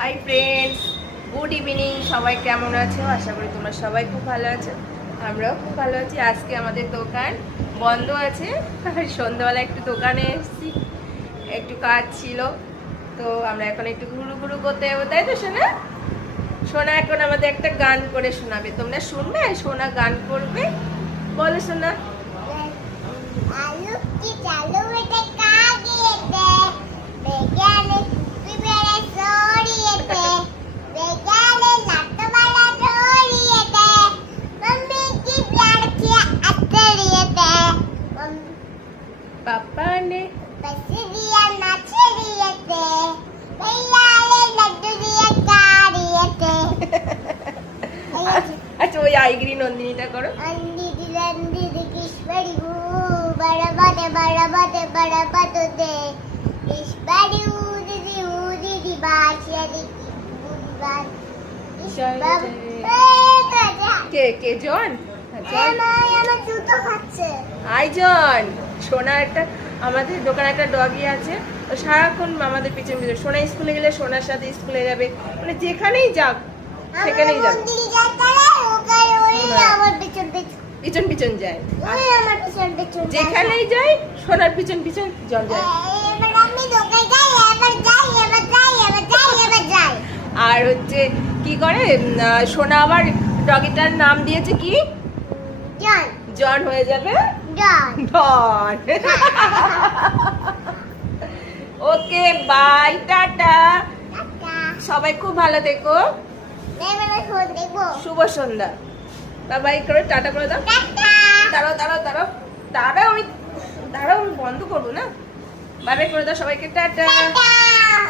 Hi friends, good evening. সবাই কেমন আছো? আশা করি তোমরা সবাই খুব ভালো আছো, আমরাও খুব ভালো আছি। আজকে আমাদের দোকান বন্ধ আছে, সন্ধ্যাবেলা একটু দোকানে এসেছি, একটু কাজ ছিল, তো আমরা এখন একটু ঘুরু ঘুরু করতে যাবো, তাই তো সোনা? সোনা এখন আমাদের একটা গান করে শোনাবে, তোমরা শুনবে? সোনা গান করবে, বলো সোনা। আলু কি চালু বেটে কাগিয়েতে বেগানে কুপি বেড়ে সরিয়েতে বেগানে লাটবালা ধরিয়েতে मम्मी की प्यार किया अतरियते पापा ने पैसे दिया नाचरियते भैया ले लड्डू दिया कारियते আচ্ছা ওই আইগিরি নন্দিনীটা করো। अंडी दिलंदी किश्वरी बड़ा बाते दे किश्वरी दी बाशिया दी কে কে জন? আমার জুতো খাচ্ছে আইজন। সোনা একটা, আমাদের দোকানে একটা ডগি আছে, ও সারাক্ষণ আমাদের পিছন পিছন। সোনা স্কুলে গেলে সোনার সাথে স্কুলে যাবে, মানে যেখানেই যাক সেখানেই যাবে, আমার পিছন পিছন পিছন পিছন যায়। ওই আমার পিছন পিছন যেখানেই যায় সোনার পিছন পিছন জন যায়। এবার আমি দোকানে যাই আর হচ্ছে কি করে সোনা আবার ডগিটার নাম দিয়েছে কি? জন জন হয়ে যাবে জন ডন। Okay bye, tata. সবাই খুব ভালো থেকো, এবার ফোন দেখবো শুভ সন্ধ্যা। বাবাই করে টাটা করে দাও। টাটা দাঁড়াও আমি বন্ধ করবো না। বাবাই করে দাও সবাইকে, টাটা। টাটা